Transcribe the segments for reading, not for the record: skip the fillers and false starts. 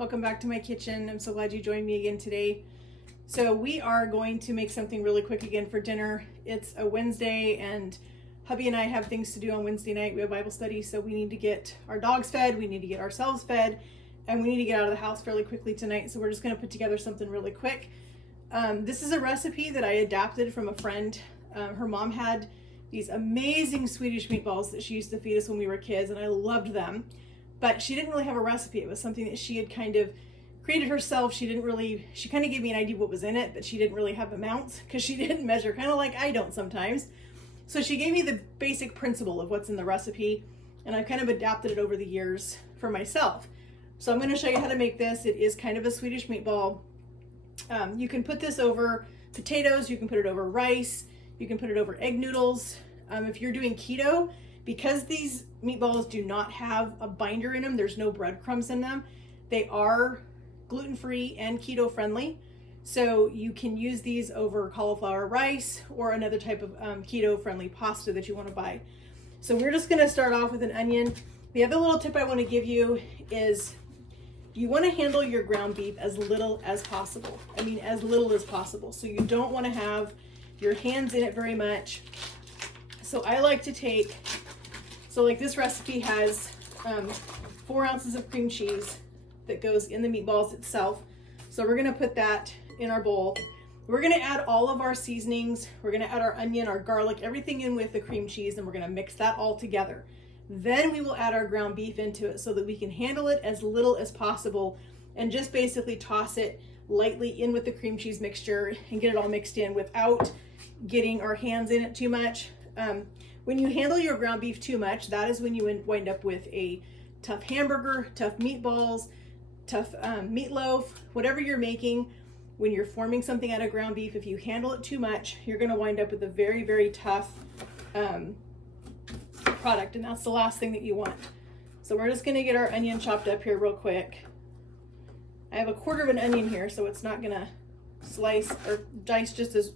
Welcome back to my kitchen. I'm so glad you joined me again today. So we are going to make something really quick again for dinner. It's a Wednesday and hubby and I have things to do on Wednesday night. We have Bible study, so we need to get our dogs fed, we need to get ourselves fed, and we need to get out of the house fairly quickly tonight. So we're just going to put together something really quick. This is a recipe that I adapted from a friend. Her mom had these amazing Swedish meatballs that she used to feed us when we were kids, and I loved them. But she didn't really have a recipe. It was something that she had kind of created herself. She kind of gave me an idea of what was in it, but she didn't really have amounts because she didn't measure, kind of like I don't sometimes. So she gave me the basic principle of what's in the recipe, and I've kind of adapted it over the years for myself. So I'm going to show you how to make this. It is kind of a Swedish meatball. You can put this over potatoes, you can put it over rice, you can put it over egg noodles. If you're doing keto, because these meatballs do not have a binder in them, there's no breadcrumbs in them, they are gluten-free and keto friendly. So you can use these over cauliflower rice or another type of keto friendly pasta that you want to buy. So we're just going to start off with an onion. The other little tip I want to give you is you want to handle your ground beef as little as possible. I mean, as little as possible. So you don't want to have your hands in it very much. So I like to take, so like this recipe has 4 ounces of cream cheese that goes in the meatballs itself. So we're gonna put that in our bowl. We're gonna add all of our seasonings. We're gonna add our onion, our garlic, everything in with the cream cheese, and we're gonna mix that all together. Then we will add our ground beef into it so that we can handle it as little as possible and just basically toss it lightly in with the cream cheese mixture and get it all mixed in without getting our hands in it too much. When you handle your ground beef too much, that is when you wind up with a tough hamburger, tough meatballs, tough meatloaf, whatever you're making. When you're forming something out of ground beef, if you handle it too much, you're going to wind up with a very, very tough product, and that's the last thing that you want. So we're just going to get our onion chopped up here real quick. I have a quarter of an onion here, so it's not going to slice or dice just as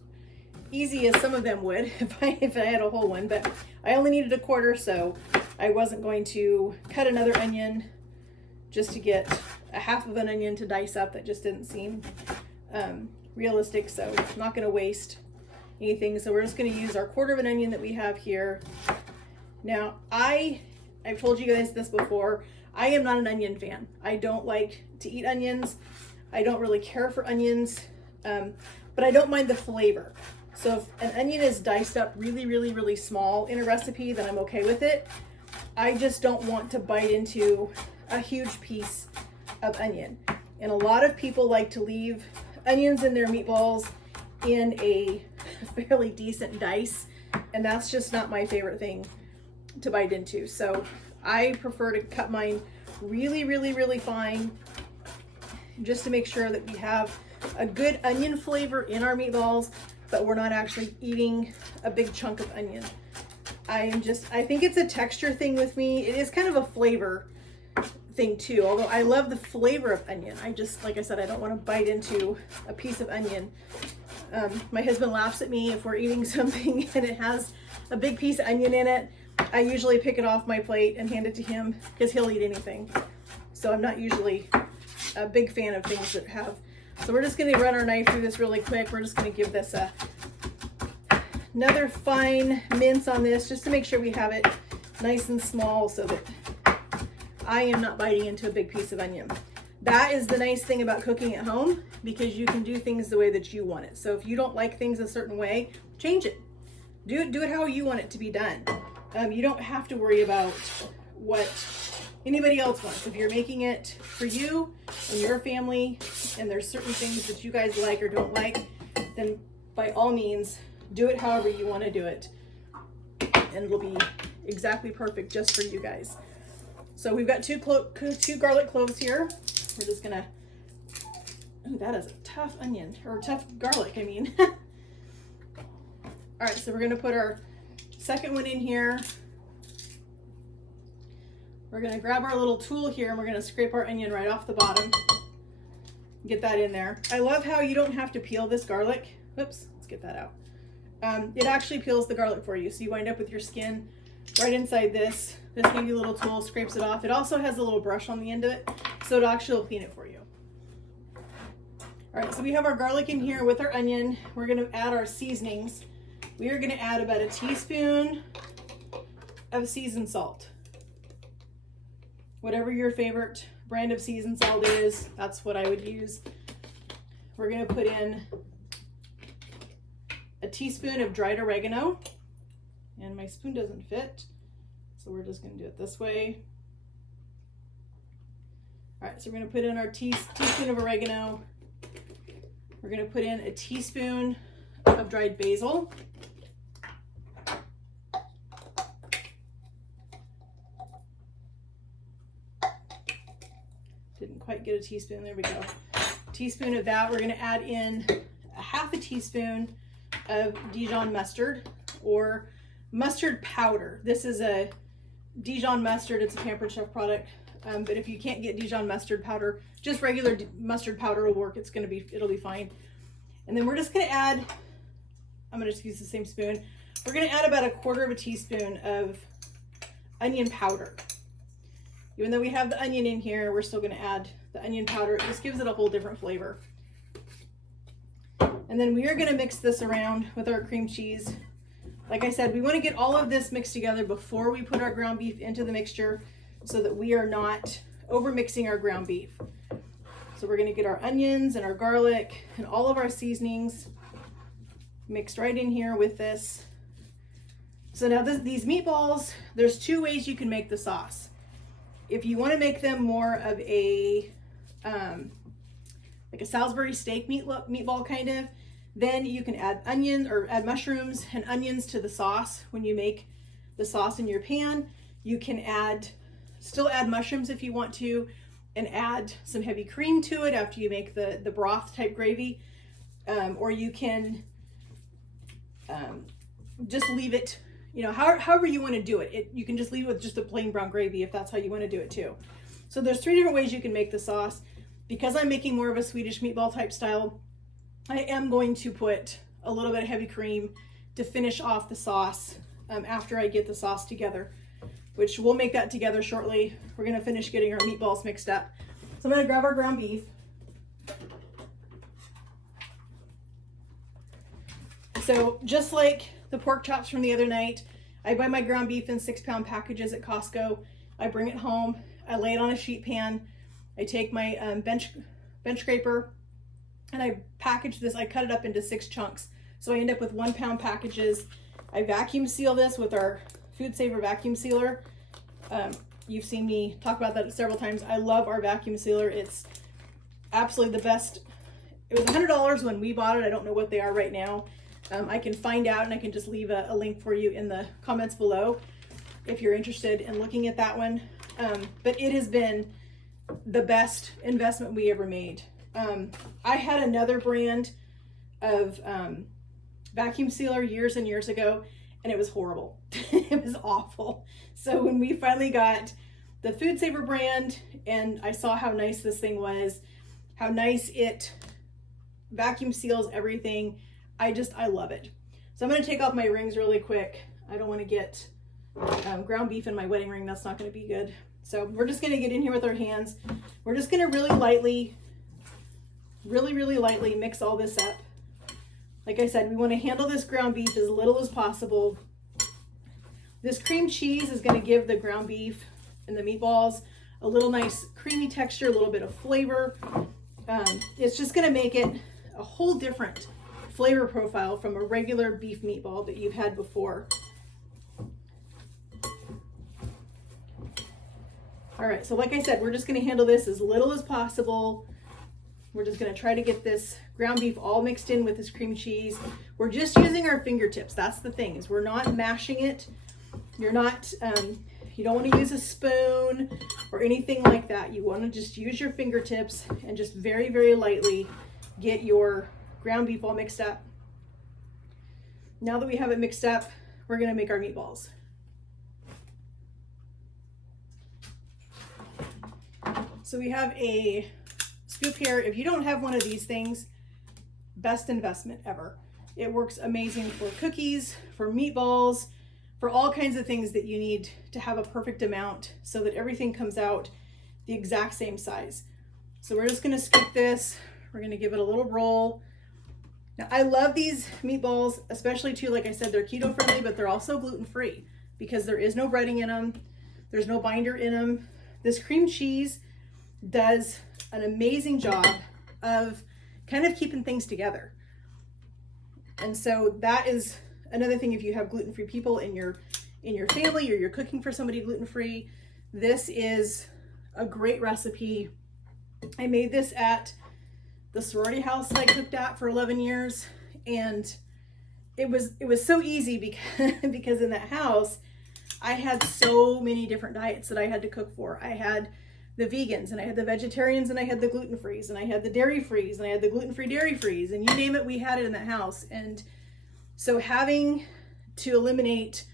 easy as some of them would if I had a whole one, but I only needed a quarter, so I wasn't going to cut another onion just to get a half of an onion to dice up. That just didn't seem realistic, so I'm not going to waste anything. So we're just going to use our quarter of an onion that we have here. Now, I've told you guys this before, I am not an onion fan. I don't like to eat onions. I don't really care for onions, but I don't mind the flavor. So if an onion is diced up really, really, really small in a recipe, then I'm okay with it. I just don't want to bite into a huge piece of onion. And a lot of people like to leave onions in their meatballs in a fairly decent dice, and that's just not my favorite thing to bite into. So I prefer to cut mine really, really, really fine, just to make sure that we have a good onion flavor in our meatballs, but we're not actually eating a big chunk of onion. I think it's a texture thing with me. It is kind of a flavor thing too, although I love the flavor of onion. Like I said, I don't want to bite into a piece of onion. My husband laughs at me if we're eating something and it has a big piece of onion in it. I usually pick it off my plate and hand it to him because he'll eat anything. So I'm not usually a big fan of things that have. So we're just going to run our knife through this really quick. We're just going to give this another fine mince on this just to make sure we have it nice and small so that I am not biting into a big piece of onion. That is the nice thing about cooking at home, because you can do things the way that you want it. So if you don't like things a certain way, change it. Do it how you want it to be done. You don't have to worry about what anybody else wants. If you're making it for you and your family, and there's certain things that you guys like or don't like, then by all means, do it however you want to do it. And it'll be exactly perfect just for you guys. So we've got two garlic cloves here. We're just gonna, ooh, that is a tough onion, or tough garlic, I mean. All right, so we're gonna put our second one in here. We're gonna grab our little tool here and we're gonna scrape our onion right off the bottom. Get that in there. I love how you don't have to peel this garlic. Whoops, let's get that out. It actually peels the garlic for you, so you wind up with your skin right inside this. This handy little tool scrapes it off. It also has a little brush on the end of it, so it actually will clean it for you. All right, so we have our garlic in here with our onion. We're gonna add our seasonings. We are gonna add about a teaspoon of seasoned salt. Whatever your favorite brand of seasoned salt is, that's what I would use. We're gonna put in a teaspoon of dried oregano, and my spoon doesn't fit, so we're just gonna do it this way. All right, so we're gonna put in our teaspoon of oregano. We're gonna put in a teaspoon of dried basil. Didn't quite get a teaspoon, there we go. Teaspoon of that. We're gonna add in a half a teaspoon of Dijon mustard or mustard powder. This is a Dijon mustard, it's a Pampered Chef product. But if you can't get Dijon mustard powder, just regular mustard powder will work. It'll be fine. And then we're just gonna add, I'm gonna just use the same spoon. We're gonna add about a quarter of a teaspoon of onion powder. Even though we have the onion in here, we're still gonna add the onion powder. It just gives it a whole different flavor. And then we are gonna mix this around with our cream cheese. Like I said, we wanna get all of this mixed together before we put our ground beef into the mixture, so that we are not over mixing our ground beef. So we're gonna get our onions and our garlic and all of our seasonings mixed right in here with this. So now these meatballs, there's two ways you can make the sauce. If you wanna make them more of a, like a Salisbury steak meatball kind of, then you can add onion or add mushrooms and onions to the sauce. When you make the sauce in your pan, you can still add mushrooms if you want to, and add some heavy cream to it after you make the broth type gravy. Or you can just leave it, however you want to do it. You can just leave it with just a plain brown gravy if that's how you want to do it too. So there's 3 different ways you can make the sauce. Because I'm making more of a Swedish meatball type style, I am going to put a little bit of heavy cream to finish off the sauce after I get the sauce together, which we'll make that together shortly. We're gonna finish getting our meatballs mixed up. So I'm gonna grab our ground beef. So just like the pork chops from the other night, I buy my ground beef in 6-pound packages at Costco. I bring it home, I lay it on a sheet pan. I take my bench scraper and I package this, I cut it up into 6 chunks. So I end up with 1-pound packages. I vacuum seal this with our Food Saver vacuum sealer. You've seen me talk about that several times. I love our vacuum sealer. It's absolutely the best. It was $100 when we bought it. I don't know what they are right now. I can find out, and I can just leave a link for you in the comments below if you're interested in looking at that one. But it has been the best investment we ever made. I had another brand of vacuum sealer years and years ago, and it was horrible. It was awful. So when we finally got the Food Saver brand and I saw how nice this thing was, how nice it vacuum seals everything, I love it. So I'm gonna take off my rings really quick. I don't wanna get ground beef in my wedding ring. That's not gonna be good. So we're just gonna get in here with our hands. We're just gonna really lightly mix all this up. Like I said, we want to handle this ground beef as little as possible. This cream cheese is going to give the ground beef and the meatballs a little nice creamy texture, a little bit of flavor. It's just going to make it a whole different flavor profile from a regular beef meatball that you've had before. All right, so like I said, we're just going to handle this as little as possible. We're just gonna try to get this ground beef all mixed in with this cream cheese. We're just using our fingertips. That's the thing, is we're not mashing it. You're not, you don't wanna use a spoon or anything like that. You wanna just use your fingertips and just very, very lightly get your ground beef all mixed up. Now that we have it mixed up, we're gonna make our meatballs. So we have a scoop here. If you don't have one of these things, best investment ever. It works amazing for cookies, for meatballs, for all kinds of things that you need to have a perfect amount so that everything comes out the exact same size. So we're just gonna scoop this. We're gonna give it a little roll. Now I love these meatballs, especially too, like I said, they're keto friendly, but they're also gluten-free because there is no breading in them. There's no binder in them. This cream cheese does an amazing job of kind of keeping things together. And so that is another thing, if you have gluten-free people in your family or you're cooking for somebody gluten-free, this is a great recipe. I made this at the sorority house that I cooked at for 11 years, and it was so easy because in that house I had so many different diets that I had to cook for. I had the vegans, and I had the vegetarians, and I had the gluten-frees, and I had the dairy-frees, and I had the gluten-free dairy-frees, and you name it, we had it in that house. And so having to eliminate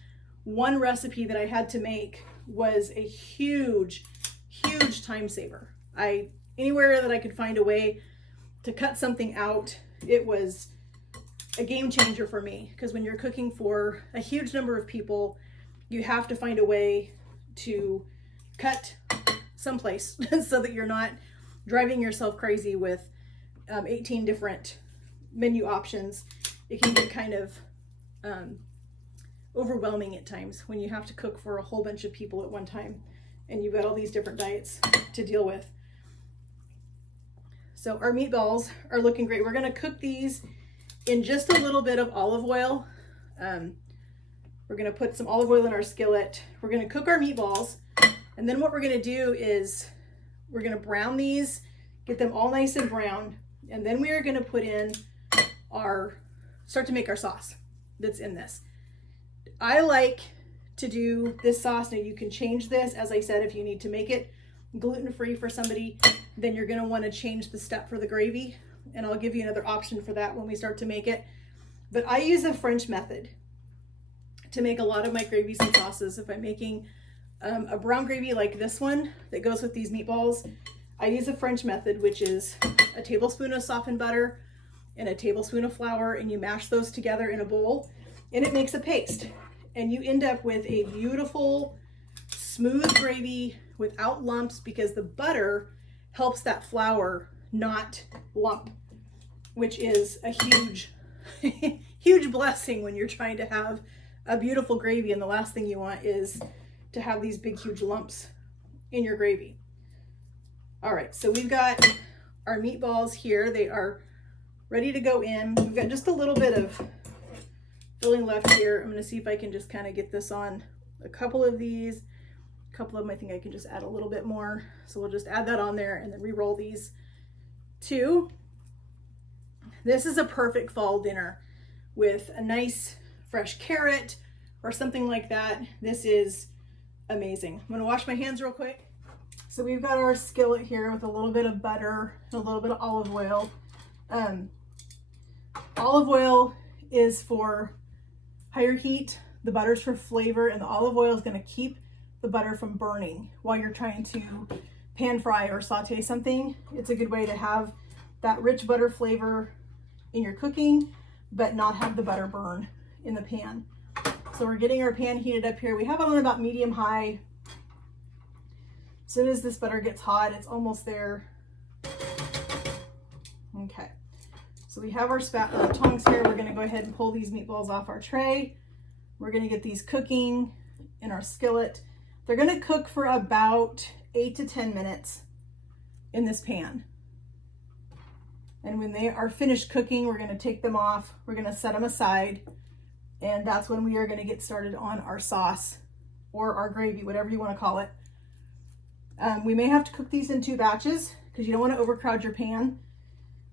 one recipe that I had to make was a huge time saver. Anywhere that I could find a way to cut something out, it was a game changer for me, because when you're cooking for a huge number of people, you have to find a way to cut someplace so that you're not driving yourself crazy with 18 different menu options. It can get kind of overwhelming at times when you have to cook for a whole bunch of people at one time and you've got all these different diets to deal with. So our meatballs are looking great. We're going to cook these in just a little bit of olive oil. We're going to put some olive oil in our skillet. We're going to cook our meatballs, and then what we're going to do is we're going to brown these, get them all nice and brown, and then we are going to put in start to make our sauce that's in this. I like to do this sauce. Now you can change this, as I said, if you need to make it gluten-free for somebody, then you're going to want to change the step for the gravy, and I'll give you another option for that when we start to make it. But I use a French method to make a lot of my gravies and sauces. If I'm making a brown gravy like this one that goes with these meatballs, I use a French method, which is a tablespoon of softened butter and a tablespoon of flour, and you mash those together in a bowl, and it makes a paste, and you end up with a beautiful smooth gravy without lumps, because the butter helps that flour not lump, which is a huge huge blessing when you're trying to have a beautiful gravy, and the last thing you want is to have these big huge lumps in your gravy. All right, so we've got our meatballs here. They are ready to go in. We've got just a little bit of filling left here. I'm going to see if I can just kind of get this on a couple of these. A couple of them I think I can just add a little bit more. So we'll just add that on there and then re-roll these two. This is a perfect fall dinner with a nice fresh carrot or something like that. This is amazing. I'm going to wash my hands real quick. So we've got our skillet here with a little bit of butter and a little bit of olive oil. Olive oil is for higher heat, the butter's for flavor, and the olive oil is going to keep the butter from burning while you're trying to pan fry or saute something. It's a good way to have that rich butter flavor in your cooking, but not have the butter burn in the pan. So we're getting our pan heated up here. We have it on about medium high. As soon as this butter gets hot, it's almost there. Okay, so we have our tongs here. We're gonna go ahead and pull these meatballs off our tray. We're gonna get these cooking in our skillet. They're gonna cook for about 8 to 10 minutes in this pan. And when they are finished cooking, we're gonna take them off. We're gonna set them aside. And that's when we are gonna get started on our sauce or our gravy, whatever you wanna call it. We may have to cook these in 2 batches because you don't wanna overcrowd your pan.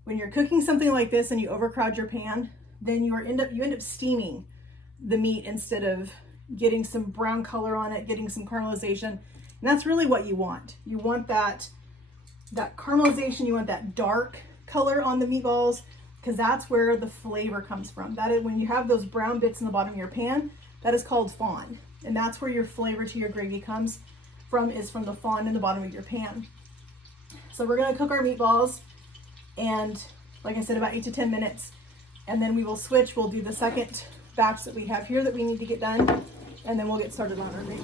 When you're cooking something like this and you overcrowd your pan, then you end up steaming the meat instead of getting some brown color on it, getting some caramelization. And that's really what you want. You want that caramelization, you want that dark color on the meatballs, because that's where the flavor comes from. That is, when you have those brown bits in the bottom of your pan, that is called fond. And that's where your flavor to your gravy comes from, is from the fond in the bottom of your pan. So we're gonna cook our meatballs, and like I said, about 8 to 10 minutes. And then we will switch. We'll do the second batch that we have here that we need to get done, and then we'll get started on our gravy.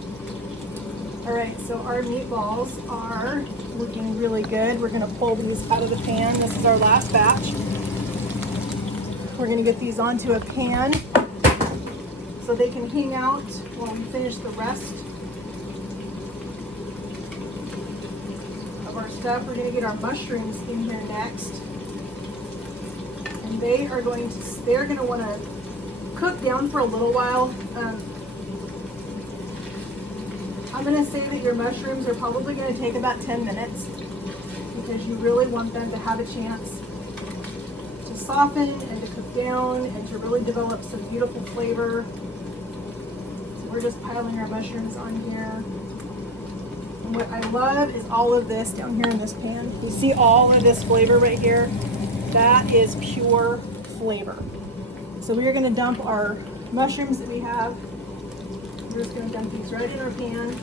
All right, so our meatballs are looking really good. We're gonna pull these out of the pan. This is our last batch. We're gonna get these onto a pan so they can hang out while we finish the rest of our stuff. We're gonna get our mushrooms in here next. And they're gonna wanna cook down for a little while. I'm gonna say that your mushrooms are probably gonna take about 10 minutes because you really want them to have a chance to soften and to cook down and to really develop some beautiful flavor. So we're just piling our mushrooms on here. And what I love is all of this down here in this pan. You see all of this flavor right here? That is pure flavor. So we are gonna dump our mushrooms that we have. We're just gonna dump these right in our pan.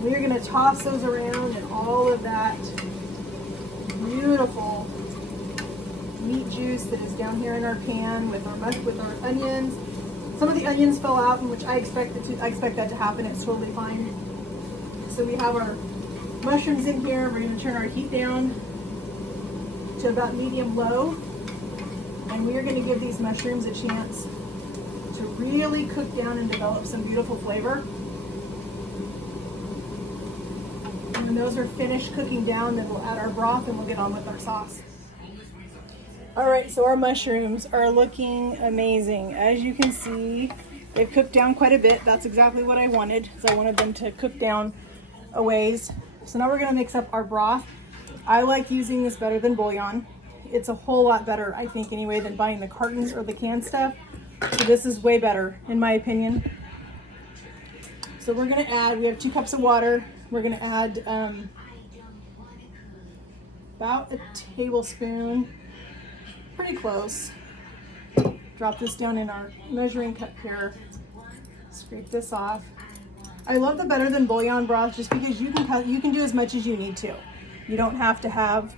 We're gonna toss those around and all of that beautiful meat juice that is down here in our pan with our onions. Some of the onions fell out, which I expect that to happen. It's totally fine. So we have our mushrooms in here. We're gonna turn our heat down to about medium-low, and we are gonna give these mushrooms a chance to really cook down and develop some beautiful flavor. And when those are finished cooking down, then we'll add our broth and we'll get on with our sauce. All right, so our mushrooms are looking amazing. As you can see, they've cooked down quite a bit. That's exactly what I wanted, because I wanted them to cook down a ways. So now we're gonna mix up our broth. I like using this better than bouillon. It's a whole lot better, I think anyway, than buying the cartons or the canned stuff. So this is way better, in my opinion. So we're gonna add, we have 2 cups of water. We're gonna add about a tablespoon, pretty close. Drop this down in our measuring cup here. Scrape this off. I love the better than bouillon broth just because you can do as much as you need to. You don't have to have,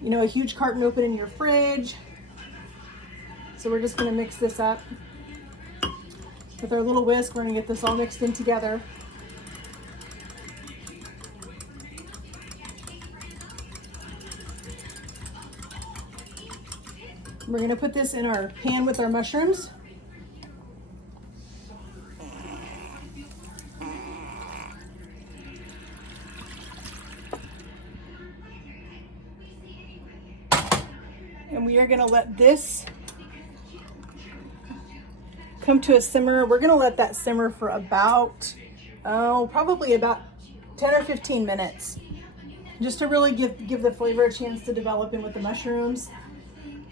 you know, a huge carton open in your fridge. So we're just gonna mix this up. With our little whisk, we're gonna get this all mixed in together. We're gonna put this in our pan with our mushrooms. And we are gonna let this come to a simmer. We're gonna let that simmer for about, probably about 10 or 15 minutes. Just to really give the flavor a chance to develop in with the mushrooms.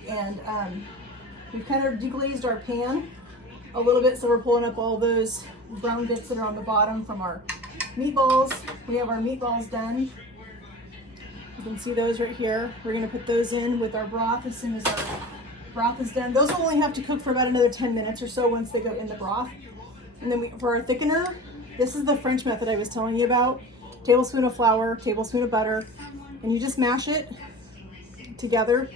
And we've kind of deglazed our pan a little bit, so we're pulling up all those brown bits that are on the bottom from our meatballs. We have our meatballs done. You can see those right here. We're gonna put those in with our broth as soon as our broth is done. Those will only have to cook for about another 10 minutes or so once they go in the broth. And then for our thickener, this is the French method I was telling you about. Tablespoon of flour, tablespoon of butter, and you just mash it together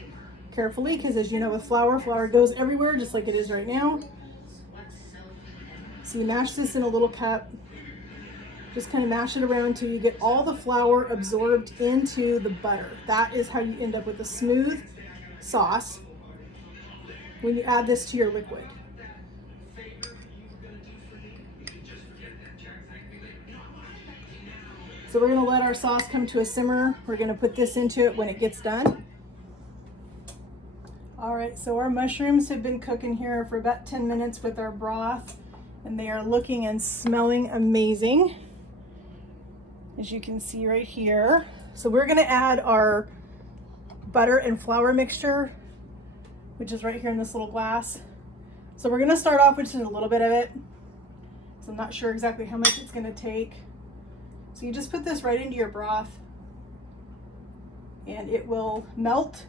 carefully, because as you know with flour goes everywhere just like it is right now. So you mash this in a little cup. Just kind of mash it around until you get all the flour absorbed into the butter. That is how you end up with a smooth sauce when you add this to your liquid. So we're gonna let our sauce come to a simmer. We're gonna put this into it when it gets done. All right, so our mushrooms have been cooking here for about 10 minutes with our broth, and they are looking and smelling amazing, as you can see right here. So we're gonna add our butter and flour mixture, which is right here in this little glass. So we're gonna start off with just a little bit of it. So I'm not sure exactly how much it's gonna take. So you just put this right into your broth and it will melt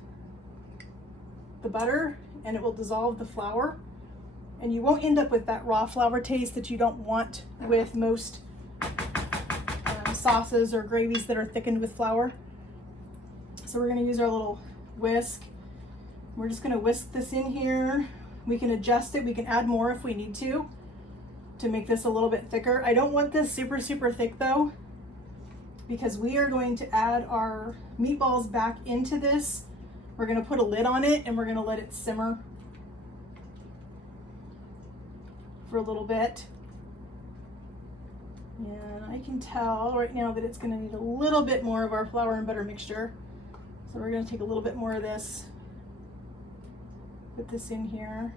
the butter and it will dissolve the flour. And you won't end up with that raw flour taste that you don't want with most sauces or gravies that are thickened with flour. So we're gonna use our little whisk. We're just gonna whisk this in here. We can adjust it, we can add more if we need to. to make this a little bit thicker. I don't want this super, super thick though, because we are going to add our meatballs back into this. We're gonna put a lid on it and we're gonna let it simmer for a little bit. And I can tell right now that it's gonna need a little bit more of our flour and butter mixture. So we're gonna take a little bit more of this, put this in here.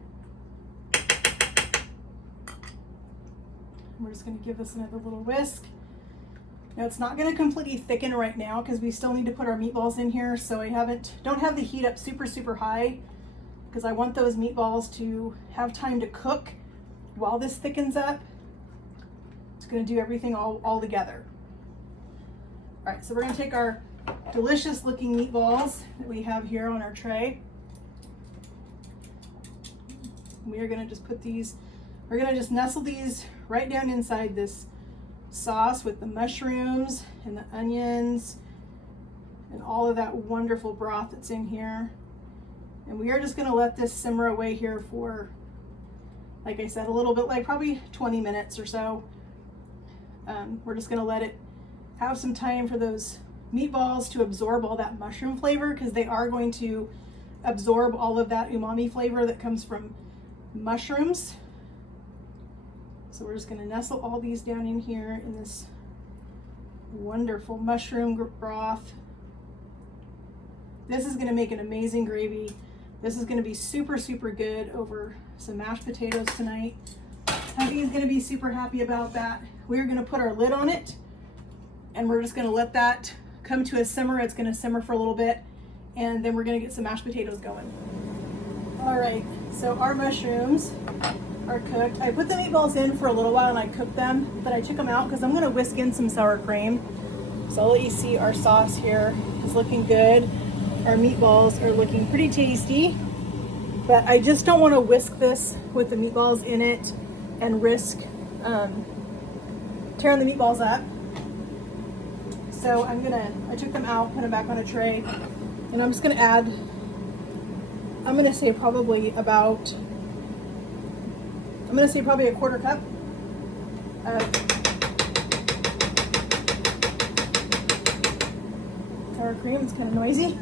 We're just gonna give this another little whisk. Now it's not gonna completely thicken right now because we still need to put our meatballs in here. So I don't have the heat up super, super high because I want those meatballs to have time to cook while this thickens up. It's gonna do everything all together. All right, so we're gonna take our delicious looking meatballs that we have here on our tray. We are gonna just put these, we're gonna just nestle these right down inside this sauce with the mushrooms and the onions and all of that wonderful broth that's in here. And we are just gonna let this simmer away here for, like I said, a little bit, like probably 20 minutes or so. We're just gonna let it have some time for those meatballs to absorb all that mushroom flavor, because they are going to absorb all of that umami flavor that comes from mushrooms. So we're just gonna nestle all these down in here in this wonderful mushroom broth. This is gonna make an amazing gravy. This is gonna be super, super good over some mashed potatoes tonight. Hubby is gonna be super happy about that. We're gonna put our lid on it and we're just gonna let that come to a simmer. It's gonna simmer for a little bit and then we're gonna get some mashed potatoes going. All right, so our mushrooms are cooked. I put the meatballs in for a little while and I cooked them, but I took them out because I'm gonna whisk in some sour cream. So I'll let you see our sauce here is looking good. Our meatballs are looking pretty tasty, but I just don't want to whisk this with the meatballs in it and risk tearing the meatballs up. So I took them out, put them back on a tray, and I'm just gonna add, I'm gonna say probably a quarter cup of sour cream. It's kind of noisy.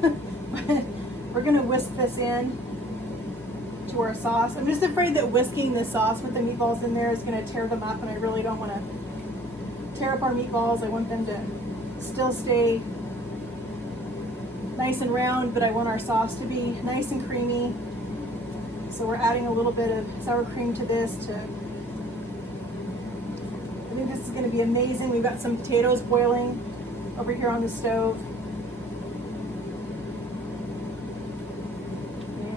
We're gonna whisk this in to our sauce. I'm just afraid that whisking the sauce with the meatballs in there is gonna tear them up, and I really don't wanna tear up our meatballs. I want them to still stay nice and round, but I want our sauce to be nice and creamy. So we're adding a little bit of sour cream to this I think this is gonna be amazing. We've got some potatoes boiling over here on the stove.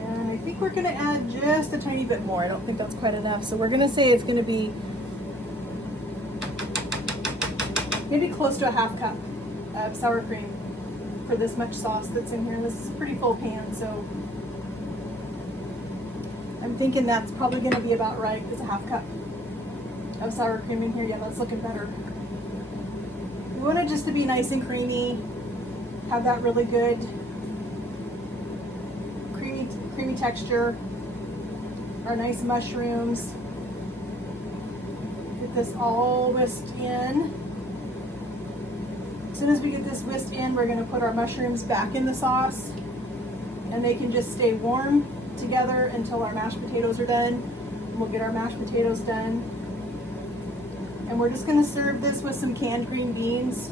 And I think we're gonna add just a tiny bit more. I don't think that's quite enough. So we're gonna say it's gonna be maybe close to a half cup of sour cream for this much sauce that's in here. This is a pretty full pan, so I'm thinking that's probably going to be about right. It's a half cup of sour cream in here. Yeah, that's looking better. We want it just to be nice and creamy, have that really good creamy texture. Our nice mushrooms. Get this all whisked in. As soon as we get this whisked in, we're going to put our mushrooms back in the sauce, and they can just stay warm together until our mashed potatoes are done. We'll get our mashed potatoes done, and we're just going to serve this with some canned green beans,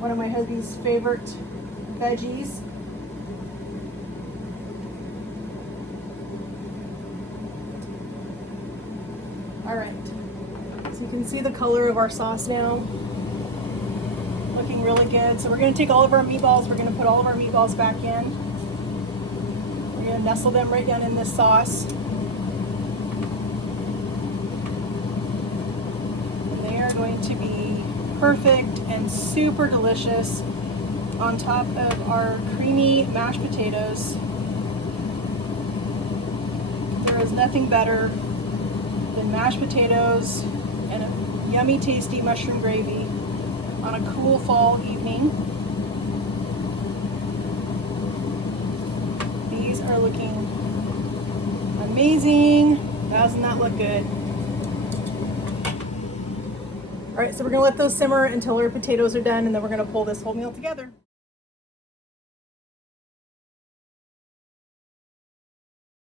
one of my husband's favorite veggies. All right, so you can see the color of our sauce now. Looking really good. So we're going to take all of our meatballs, we're going to put all of our meatballs back in. We're going to nestle them right down in this sauce. And they are going to be perfect and super delicious on top of our creamy mashed potatoes. There is nothing better than mashed potatoes and a yummy, tasty mushroom gravy on a cool fall evening. These are looking amazing. Doesn't that look good? All right, so we're gonna let those simmer until our potatoes are done, and then we're gonna pull this whole meal together.